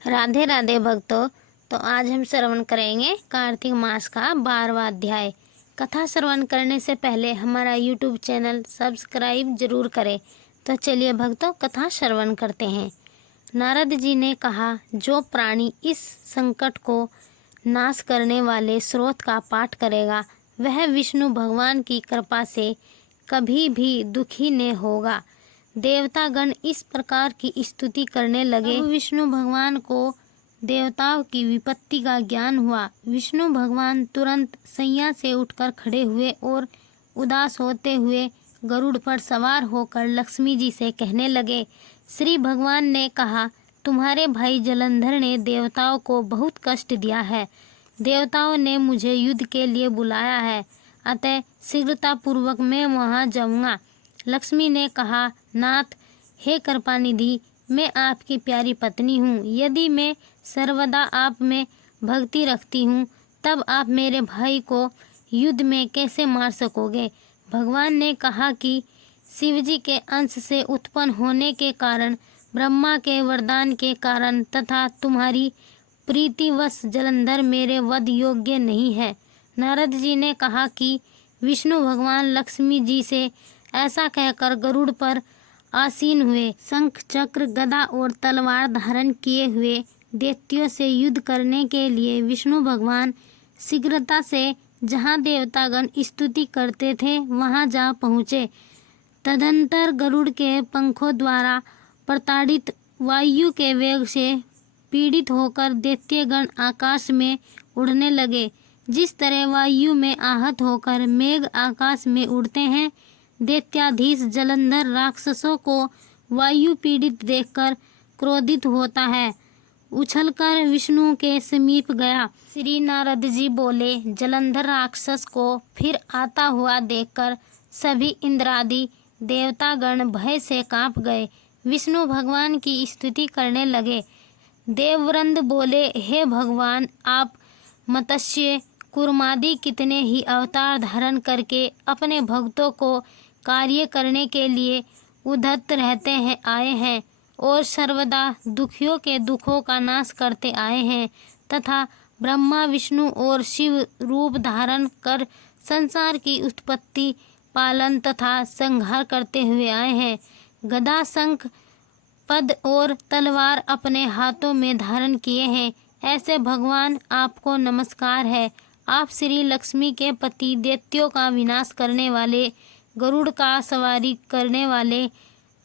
राधे राधे भक्तों। तो आज हम श्रवण करेंगे कार्तिक मास का 12वां अध्याय। कथा श्रवण करने से पहले हमारा YouTube चैनल सब्सक्राइब जरूर करें। तो चलिए भक्तों, कथा श्रवण करते हैं। नारद जी ने कहा, जो प्राणी इस संकट को नाश करने वाले स्रोत का पाठ करेगा वह विष्णु भगवान की कृपा से कभी भी दुखी न होगा। देवतागण इस प्रकार की स्तुति करने लगे। अब विष्णु भगवान को देवताओं की विपत्ति का ज्ञान हुआ। विष्णु भगवान तुरंत सैया से उठकर खड़े हुए और उदास होते हुए गरुड़ पर सवार होकर लक्ष्मी जी से कहने लगे। श्री भगवान ने कहा, तुम्हारे भाई जलंधर ने देवताओं को बहुत कष्ट दिया है। देवताओं ने मुझे युद्ध के लिए बुलाया है, अतः शीघ्रतापूर्वक मैं वहां जाऊंगा। लक्ष्मी ने कहा, नाथ, हे कृपानिधि, मैं आपकी प्यारी पत्नी हूँ। यदि मैं सर्वदा आप में भक्ति रखती हूँ तब आप मेरे भाई को युद्ध में कैसे मार सकोगे। भगवान ने कहा कि शिवजी के अंश से उत्पन्न होने के कारण, ब्रह्मा के वरदान के कारण तथा तुम्हारी प्रीतिवश जलंधर मेरे वध योग्य नहीं है। नारद जी ने कहा कि विष्णु भगवान लक्ष्मी जी से ऐसा कहकर गरुड़ पर आसीन हुए। शंख, चक्र, गदा और तलवार धारण किए हुए दैत्यों से युद्ध करने के लिए विष्णु भगवान शीघ्रता से जहाँ देवतागण स्तुति करते थे वहाँ जा पहुँचे। तदंतर गरुड़ के पंखों द्वारा प्रताड़ित वायु के वेग से पीड़ित होकर दैत्यगण आकाश में उड़ने लगे। जिस तरह वायु में आहत होकर मेघ आकाश में उड़ते हैं, दैत्याधीश जलंधर राक्षसों को वायु पीड़ित देखकर क्रोधित होता है। उछलकर विष्णु के समीप गया। श्री नारद जी बोले, जलंधर राक्षस को फिर आता हुआ देखकर सभी इंद्रादि देवतागण भय से कांप गए। विष्णु भगवान की स्तुति करने लगे। देववृंद बोले, हे भगवान, आप मत्स्य, कूर्मादि कितने ही अवतार धारण करके अपने भक्तों को कार्य करने के लिए उद्धत रहते हैं आए हैं और सर्वदा दुखियों के दुखों का नाश करते आए हैं तथा ब्रह्मा, विष्णु और शिव रूप धारण कर संसार की उत्पत्ति, पालन तथा संहार करते हुए आए हैं। गदा, शंख, पद और तलवार अपने हाथों में धारण किए हैं। ऐसे भगवान आपको नमस्कार है। आप श्री लक्ष्मी के पति, दैत्यों का विनाश करने वाले, गरुड़ का सवारी करने वाले,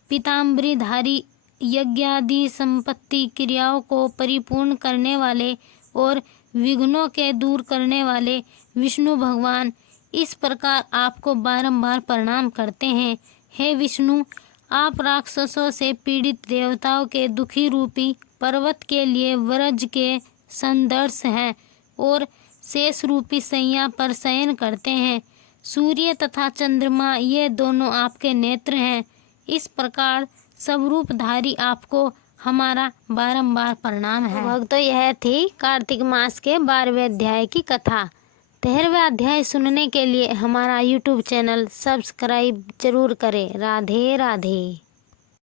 पीताम्बरीधारी, यज्ञादि संपत्ति क्रियाओं को परिपूर्ण करने वाले और विघ्नों के दूर करने वाले विष्णु भगवान इस प्रकार आपको बारंबार प्रणाम करते हैं। हे विष्णु, आप राक्षसों से पीड़ित देवताओं के दुखी रूपी पर्वत के लिए वज्र के संदर्श हैं और शेष रूपी सैया पर शयन करते हैं। सूर्य तथा चंद्रमा ये दोनों आपके नेत्र हैं। इस प्रकार सब रूपधारी आपको हमारा बारंबार प्रणाम है। भक्तों, यह थी कार्तिक मास के 12वें अध्याय की कथा। 13वें अध्याय सुनने के लिए हमारा YouTube चैनल सब्सक्राइब जरूर करें। राधे राधे।